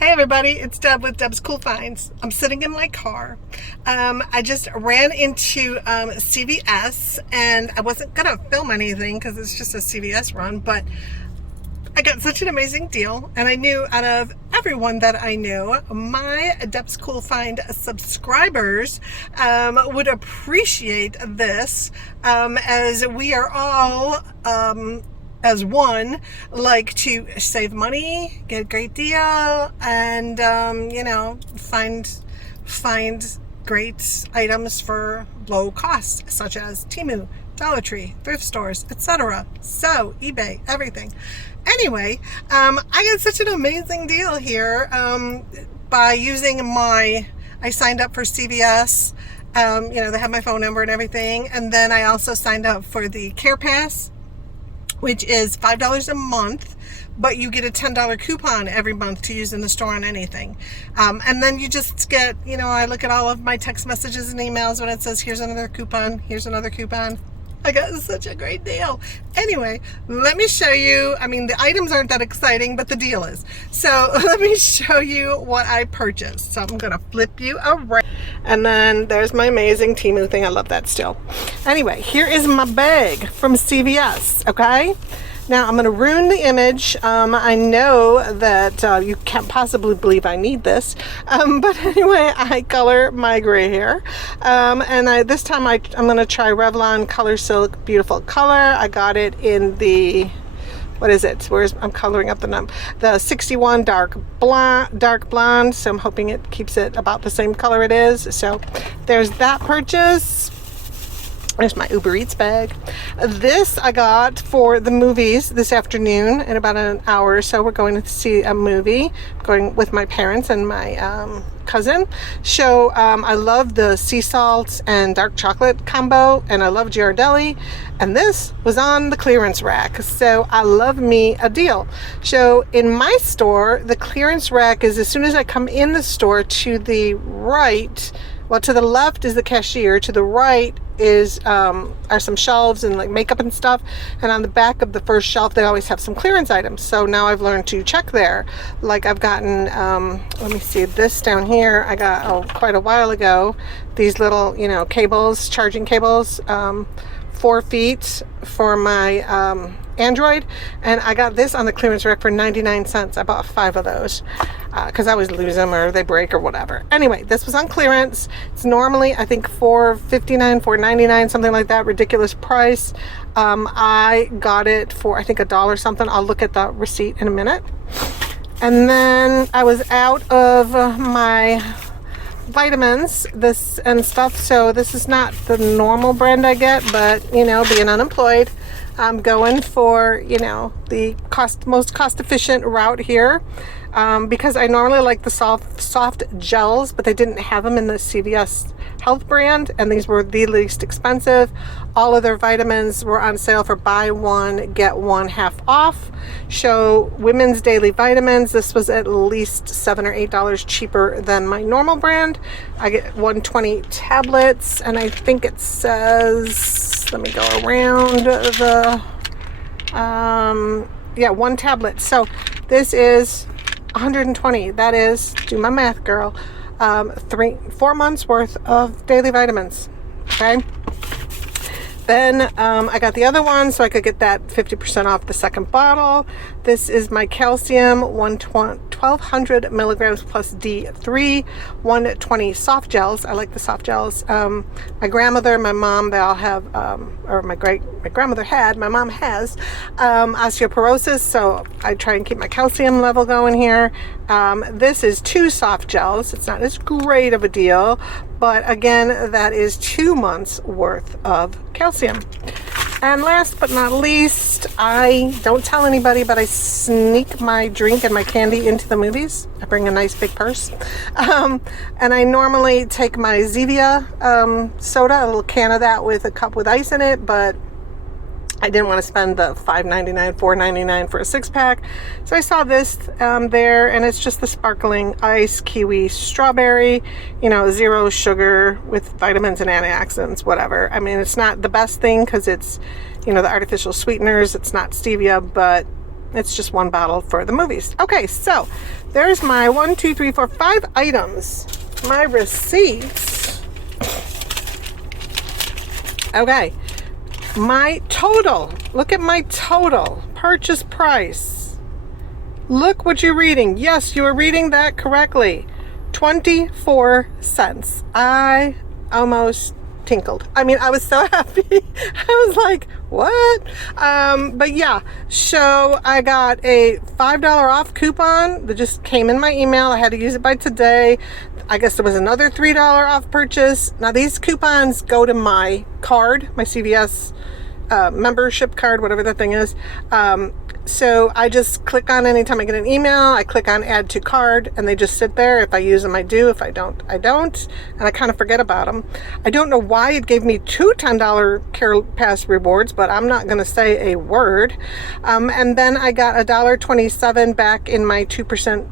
Hey everybody, it's Deb with Deb's Cool Finds. I'm sitting in my car. I just ran into CVS and I wasn't gonna film anything because it's just a CVS run, but I got such an amazing deal, and I knew out of everyone that I knew, my Deb's Cool Find subscribers would appreciate this, as we are all as one, like to save money, get a great deal, and find great items for low cost, such as Temu, Dollar Tree, thrift stores, etc. So eBay, everything. Anyway, I got such an amazing deal here by using I signed up for CVS. They have my phone number and everything, and then I also signed up for the Care Pass, which is $5 a month, but you get a $10 coupon every month to use in the store on anything. And then you just get, I look at all of my text messages and emails when it says, here's another coupon, here's another coupon. I got such a great deal. Anyway, let me show you. I mean, the items aren't that exciting, but the deal is. So let me show you what I purchased. So I'm going to flip you around. And then there's my amazing Temu thing. I love that still. Anyway, here is my bag from CVS, okay? Now, I'm going to ruin the image. I know that you can't possibly believe I need this. But anyway, I color my gray hair. This time I'm going to try Revlon Color Silk Beautiful Color. I got it in the, what is it? I'm coloring up the number. The 61 dark blonde. So I'm hoping it keeps it about the same color it is. So there's that purchase. There's my Uber Eats bag. This I got for the movies this afternoon. In about an hour or so, we're going to see a movie. I'm going with my parents and my cousin. So I love the sea salt and dark chocolate combo, and I love Ghirardelli. And this was on the clearance rack. So I love me a deal. So in my store, the clearance rack is as soon as I come in the store, to the right. Well, to the left is the cashier. To the right are some shelves and like makeup and stuff. And on the back of the first shelf, they always have some clearance items. So now I've learned to check there. Like I've gotten, let me see, this down here I got quite a while ago. These little, cables, charging cables, 4 feet for my Android, and I got this on the clearance rack for 99 cents. I bought 5 of those because I always lose them or they break or whatever. Anyway, this was on clearance. It's normally I think $4.59, $4.99, something like that. Ridiculous price. I got it for I think $1 something. I'll look at the receipt in a minute. And then I was out of my vitamins and stuff, so this is not the normal brand I get, but being unemployed, I'm going for the most cost efficient route here, because I normally like the soft gels, but they didn't have them in the CVS Health brand, and these were the least expensive. All of their vitamins were on sale for buy one get one half off. So women's daily vitamins, this was at least $7 or $8 cheaper than my normal brand. I get 120 tablets, and I think it says, let me go around the 1 tablet. So this is 120. That is, do my math, girl, 4 months worth of daily vitamins. Okay. Then I got the other one so I could get that 50% off the second bottle. This is my calcium 1200 milligrams plus D3, 120 soft gels. I like the soft gels. My grandmother, my mom, they all have, or my grandmother had, my mom has osteoporosis, so I try and keep my calcium level going here. This is 2 soft gels. It's not as great of a deal, but again, that is 2 months worth of calcium. And last but not least, I don't tell anybody, but I sneak my drink and my candy into the movies. I bring a nice big purse. And I normally take my Zevia soda, a little can of that with a cup with ice in it, but I didn't want to spend the $5.99, $4.99 for a 6-pack. So I saw this there, and it's just the sparkling ice kiwi strawberry, 0 sugar with vitamins and antioxidants, whatever. I mean, it's not the best thing because it's, the artificial sweeteners. It's not stevia, but It's just one bottle for the movies. Okay, so there's my 1, 2, 3, 4, 5 items. My receipts. Okay, my total. Look at my total purchase price. Look what you're reading. Yes, you are reading that correctly. 24 cents. I almost tinkled. I mean, I was so happy. I was like, what? But yeah, so I got a $5 off coupon that just came in my email. I had to use it by today. I guess there was another $3 off purchase. Now these coupons go to my card, my CVS membership card, whatever that thing is. So I just click on, anytime I get an email, I click on add to card, and they just sit there. If I use them, I do. If I don't, I don't. And I kind of forget about them. I don't know why it gave me two $10 Care Pass rewards, but I'm not going to say a word. And then I got $1.27 back in my 2%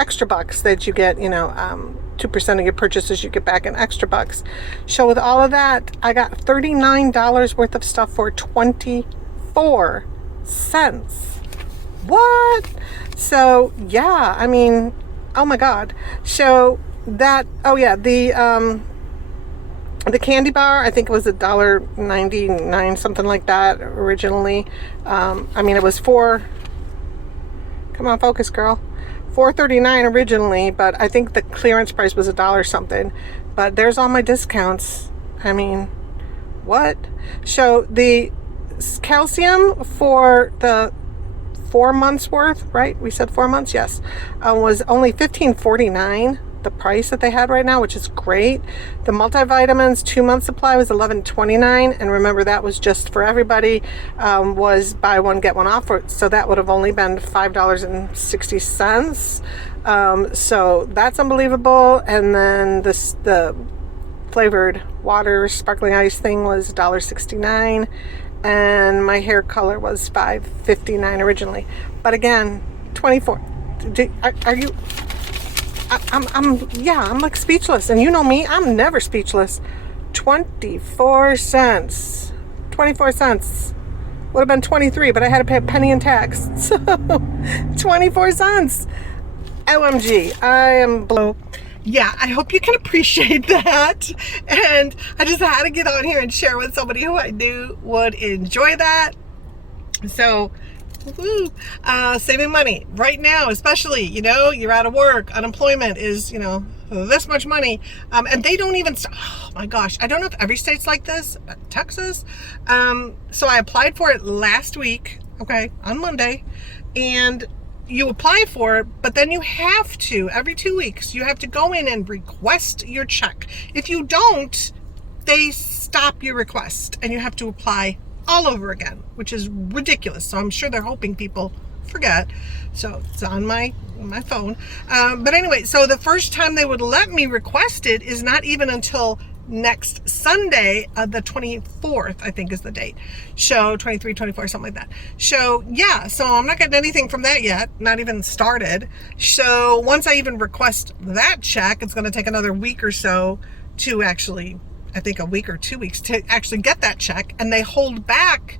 extra bucks that you get, 2% of your purchases you get back in extra bucks. So with all of that, I got $39 worth of stuff for 24 cents. What? So yeah, I mean, oh my god. So that, oh yeah, the candy bar, I think it was $1.99, something like that originally. I mean, it was come on, focus, girl. $4.39 originally, but I think the clearance price was $1 something. But there's all my discounts. I mean, what? So the calcium for the 4 months worth, right? We said 4 months, yes. Was only $15.49, the price that they had right now, which is great. The multivitamins 2-month supply was $11.29, and remember that was just for everybody, was buy one get one off, so that would have only been $5.60. So that's unbelievable. And then the flavored water sparkling ice thing was $1.69, and my hair color was $5.59 originally. But again, 24. Are you? I'm like speechless, and you know me, I'm never speechless. 24 cents. 24 cents. Would have been 23, but I had to pay a penny in tax. So 24 cents. OMG, I am blown. Yeah, I hope you can appreciate that. And I just had to get on here and share with somebody who I knew would enjoy that. So, woo, saving money right now, especially, you're out of work. Unemployment is, this much money. And they don't even, oh my gosh, I don't know if every state's like this. Texas. So I applied for it last week, okay, on Monday. And you apply for it, but then you have to, every 2 weeks, you have to go in and request your check. If you don't, they stop your request and you have to apply all over again, which is ridiculous. So I'm sure they're hoping people forget. So it's on my phone. But anyway, so the first time they would let me request it is not even until next Sunday, the 24th, I think is the date. So 23, 24, something like that. So yeah, so I'm not getting anything from that yet, not even started. So once I even request that check, it's going to take another week or so to actually, I think a week or 2 weeks to actually get that check. And they hold back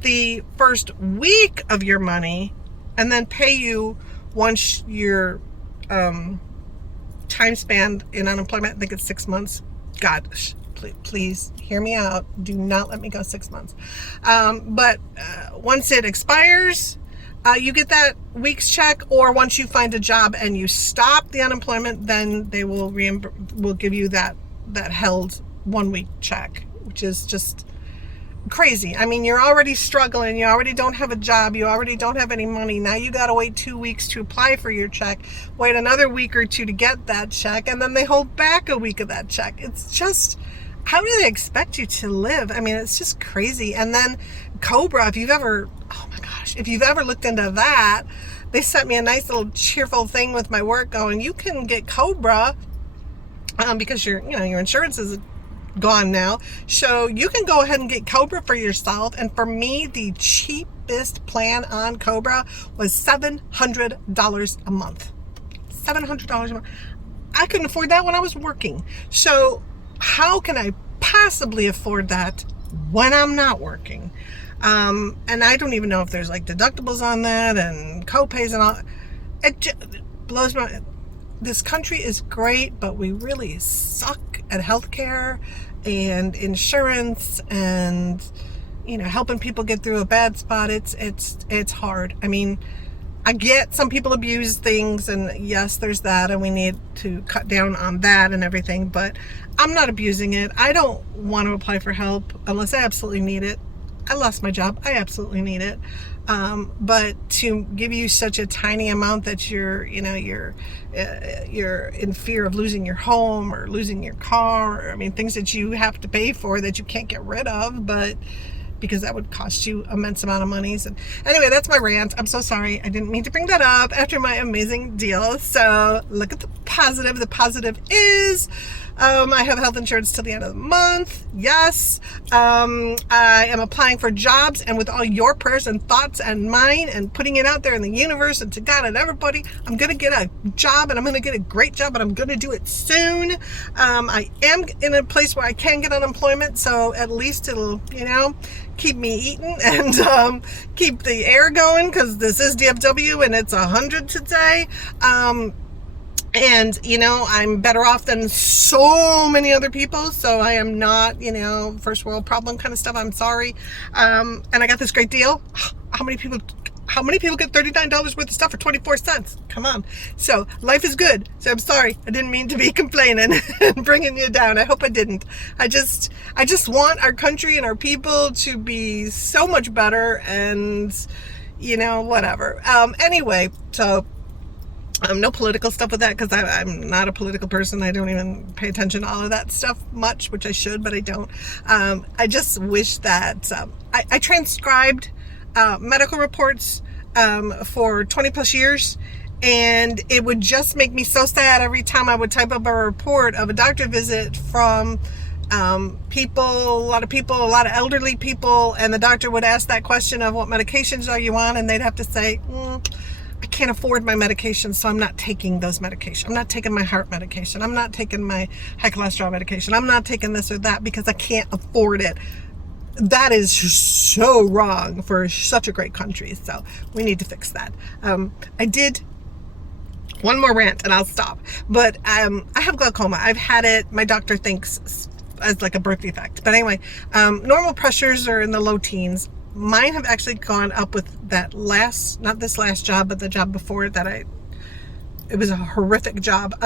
the first week of your money and then pay you once your time span in unemployment, I think it's 6 months. God, please hear me out. Do not let me go 6 months. But once it expires, you get that week's check, or once you find a job and you stop the unemployment, then they will give you that held 1 week check, which is just crazy. I mean, you're already struggling. You already don't have a job. You already don't have any money. Now you got to wait 2 weeks to apply for your check, wait another week or two to get that check, and then they hold back a week of that check. It's just, how do they expect you to live? I mean, it's just crazy. And then Cobra, if you've ever looked into that, they sent me a nice little cheerful thing with my work going, you can get Cobra because your insurance is gone now, so you can go ahead and get Cobra for yourself. And for me, the cheapest plan on Cobra was $700 a month. $700 a month. I couldn't afford that when I was working. So how can I possibly afford that when I'm not working. And I don't even know if there's like deductibles on that and co-pays and all. It just blows my... This country is great, but we really suck at healthcare and insurance and, you know, helping people get through a bad spot. It's hard. I mean, I get some people abuse things, and yes, there's that, and we need to cut down on that and everything, but I'm not abusing it. I don't want to apply for help unless I absolutely need it. I lost my job. I absolutely need it. But to give you such a tiny amount that you're in fear of losing your home or losing your car, or, I mean, things that you have to pay for that you can't get rid of, but because that would cost you immense amount of money. And anyway, that's my rant. I'm so sorry. I didn't mean to bring that up after my amazing deal. So look at the positive. The positive is I have health insurance till the end of the month. Yes. I am applying for jobs, and with all your prayers and thoughts and mine and putting it out there in the universe and to God and everybody, I'm going to get a job, and I'm going to get a great job, and I'm going to do it soon. I am in a place where I can get unemployment, so at least it'll, you know, keep me eating and keep the air going, because this is DFW and it's 100 today. And, you know, I'm better off than so many other people. So I am not, you know, first world problem kind of stuff. I'm sorry. And I got this great deal. How many people get $39 worth of stuff for 24 cents? Come on. So life is good. So I'm sorry. I didn't mean to be complaining and bringing you down. I hope I didn't. I just want our country and our people to be so much better, and, you know, whatever. Anyway, so no political stuff with that, because I'm not a political person. I don't even pay attention to all of that stuff much, which I should, but I don't. I just wish that I transcribed medical reports for 20 plus years, and it would just make me so sad every time I would type up a report of a doctor visit from people, a lot of elderly people, and the doctor would ask that question of what medications are you on, and they'd have to say, I can't afford my medication, so I'm not taking those medications. I'm not taking my heart medication. I'm not taking my high cholesterol medication. I'm not taking this or that because I can't afford it. That is so wrong for such a great country. So we need to fix that. I did one more rant and I'll stop. But I have glaucoma. I've had it. My doctor thinks as like a birth defect. But anyway, normal pressures are in the low teens. Mine have actually gone up with that not this last job, but the job before it it was a horrific job.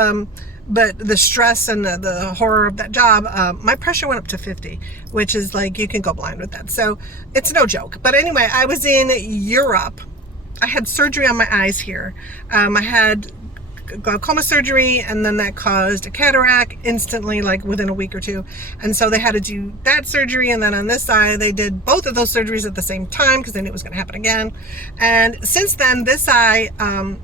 But the stress and the horror of that job, my pressure went up to 50, which is like, you can go blind with that. So it's no joke. But anyway, I was in Europe. I had surgery on my eyes here. I had glaucoma surgery, and then that caused a cataract instantly, like within a week or two. And so they had to do that surgery, and then on this eye they did both of those surgeries at the same time because they knew it was going to happen again. And since then, this eye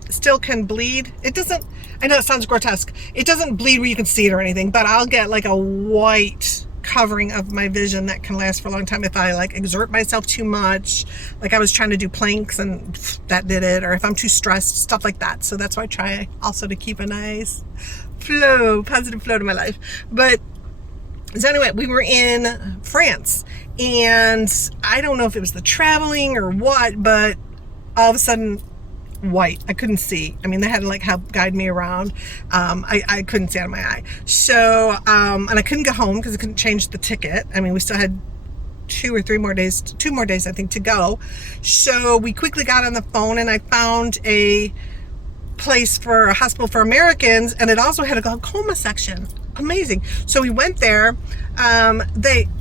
still can bleed. It doesn't, I know it sounds grotesque, it doesn't bleed where you can see it or anything, but I'll get like a white covering of my vision that can last for a long time if I like exert myself too much, like I was trying to do planks and that did it, or if I'm too stressed, stuff like that. So that's why I try also to keep a nice positive flow to my life. But so anyway, we were in France, and I don't know if it was the traveling or what, but all of a sudden white, I couldn't see. I mean, they had to like help guide me around. I couldn't see out of my eye. So and I couldn't go home because I couldn't change the ticket. I mean, we still had 2 more days I think to go. So we quickly got on the phone, and I found a place for a hospital for Americans, and it also had a glaucoma section. Amazing. So we went there.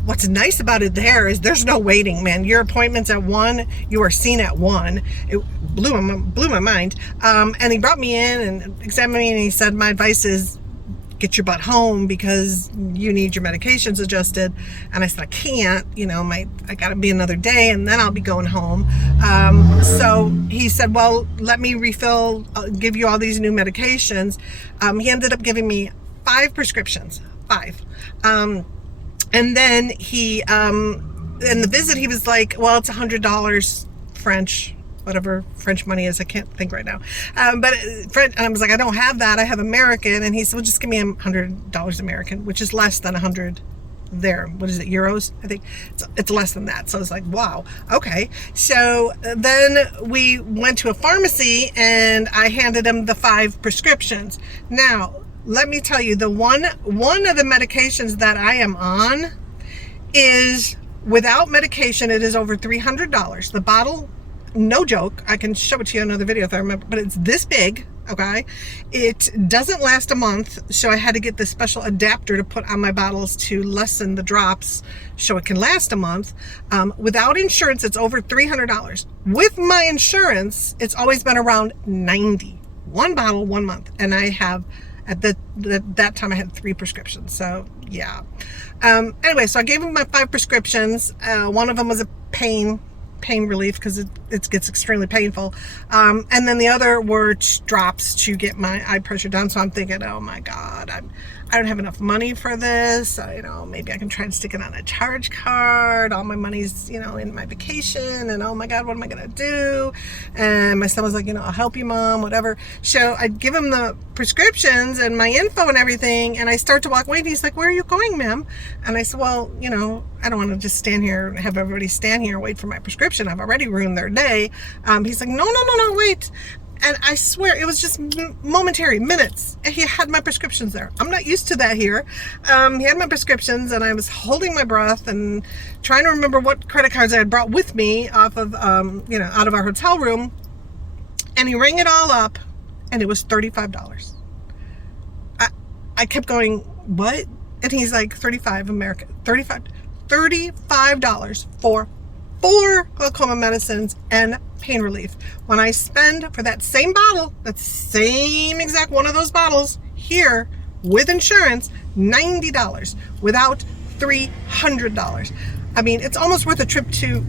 What's nice about it there is there's no waiting, man. Your appointment's at 1, you are seen at 1. It blew my mind. And he brought me in and examined me, and he said, my advice is get your butt home because you need your medications adjusted. And I said, I can't, you know, I gotta be another day and then I'll be going home. So he said, well, let me refill, I'll give you all these new medications. He ended up giving me 5 prescriptions, 5. And then he, in the visit, he was like, well, it's $100 French, whatever French money is. I can't think right now. But French, and I was like, I don't have that. I have American. And he said, well, just give me $100 American, which is less than $100 there. What is it, euros? I think it's less than that. So it's like, wow, okay. So then we went to a pharmacy and I handed him the 5 prescriptions. Now, let me tell you, the one of the medications that I am on is, without medication, it is over $300. The bottle, no joke, I can show it to you in another video if I remember, but it's this big, okay? It doesn't last a month, so I had to get this special adapter to put on my bottles to lessen the drops so it can last a month. Without insurance, it's over $300. With my insurance, it's always been around $90. One bottle, 1 month, and I have, at that time I had 3 prescriptions, so yeah. Anyway, so I gave him my 5 prescriptions. One of them was a pain relief because it gets extremely painful, and then the other were drops to get my eye pressure down. So I'm thinking, oh my god, I don't have enough money for this. Maybe I can try to stick it on a charge card. All my money's in my vacation, and oh my god, what am I gonna do? And my son was like, I'll help you, Mom, whatever. So I'd give him the prescriptions and my info and everything, and I start to walk away, and he's like, where are you going, ma'am? And I said, well, I don't want to just stand here and have everybody stand here and wait for my prescription. I've already ruined their day. He's like, no, wait. And I swear it was just momentary, minutes. He had my prescriptions there. I'm not used to that here. He had my prescriptions, and I was holding my breath and trying to remember what credit cards I had brought with me off of, out of our hotel room. And he rang it all up, and it was $35. I kept going, what? And he's like, $35 for 4 glaucoma medicines and pain relief. When I spend for that same bottle, that same exact one of those bottles here with insurance, $90, without $300. I mean, it's almost worth a trip to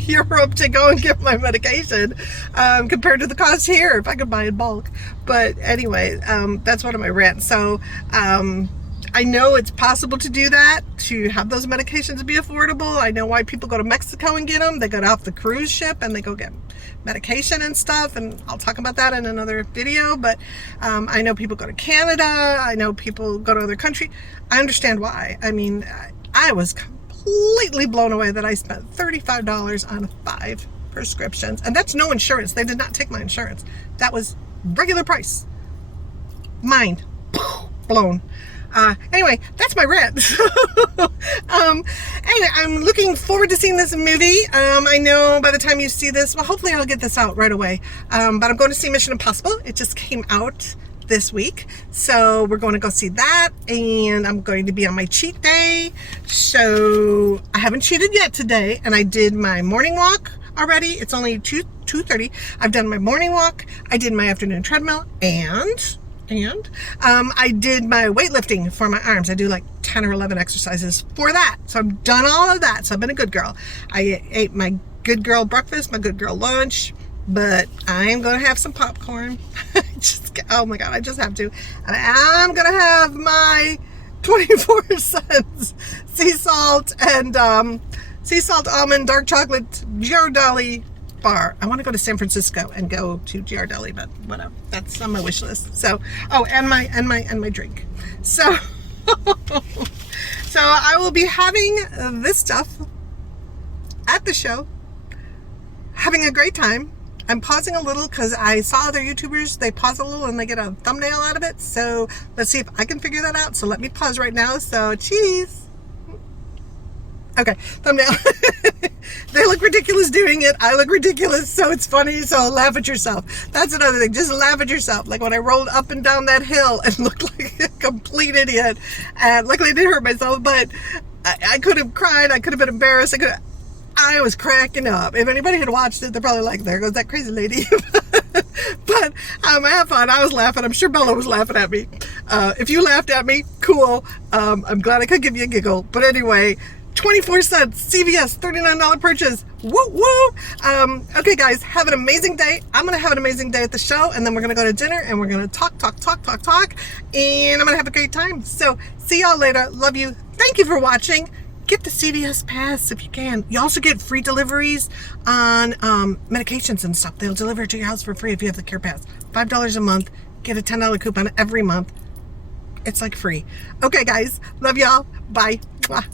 Europe to go and get my medication compared to the cost here if I could buy in bulk. But anyway, that's one of my rants. So I know it's possible to do that, to have those medications be affordable. I know why people go to Mexico and get them. They go off the cruise ship and they go get medication and stuff, and I'll talk about that in another video. But I know people go to Canada. I know people go to other countries. I understand why. I mean, I was completely blown away that I spent $35 on 5 prescriptions, and that's no insurance. They did not take my insurance. That was regular price. Mind blown. Anyway, that's my rant. Anyway, I'm looking forward to seeing this movie. I know by the time you see this, well, hopefully I'll get this out right away. But I'm going to see Mission Impossible. It just came out this week, so we're going to go see that, and I'm going to be on my cheat day. So I haven't cheated yet today, and I did my morning walk already. It's only 2:30. I've done my morning walk. I did my afternoon treadmill, and I did my weightlifting for my arms. I do like 10 or 11 exercises for that. So I've done all of that. So I've been a good girl. I ate my good girl breakfast, my good girl lunch, but I'm going to have some popcorn. Oh my God, I just have to. And I'm going to have my 24 cents sea salt and sea salt almond dark chocolate Ghirardelli bar. I want to go to San Francisco and go to Ghirardelli, but whatever. That's on my wish list. So, oh, and my drink. So, so I will be having this stuff at the show, having a great time. I'm pausing a little because I saw other YouTubers, they pause a little and they get a thumbnail out of it. So let's see if I can figure that out. So let me pause right now. So cheese. Okay, thumbnail. They look ridiculous doing it. I look ridiculous, so it's funny. So laugh at yourself. That's another thing. Just laugh at yourself. Like when I rolled up and down that hill and looked like a complete idiot. And luckily I didn't hurt myself, but I could have cried. I could have been embarrassed. I was cracking up. If anybody had watched it, they're probably like, there goes that crazy lady. But I had fun. I was laughing. I'm sure Bella was laughing at me. If you laughed at me, cool. I'm glad I could give you a giggle. But anyway, 24 cents, CVS, $39 purchase. Woo woo. Okay guys, have an amazing day. I'm gonna have an amazing day at the show, and then we're gonna go to dinner and we're gonna talk, and I'm gonna have a great time. So see y'all later. Love you. Thank you for watching. Get the CVS pass if you can. You also get free deliveries on medications and stuff. They'll deliver it to your house for free if you have the Care Pass. $5 a month. Get a $10 coupon every month. It's like free. Okay guys, love y'all. Bye. Mwah.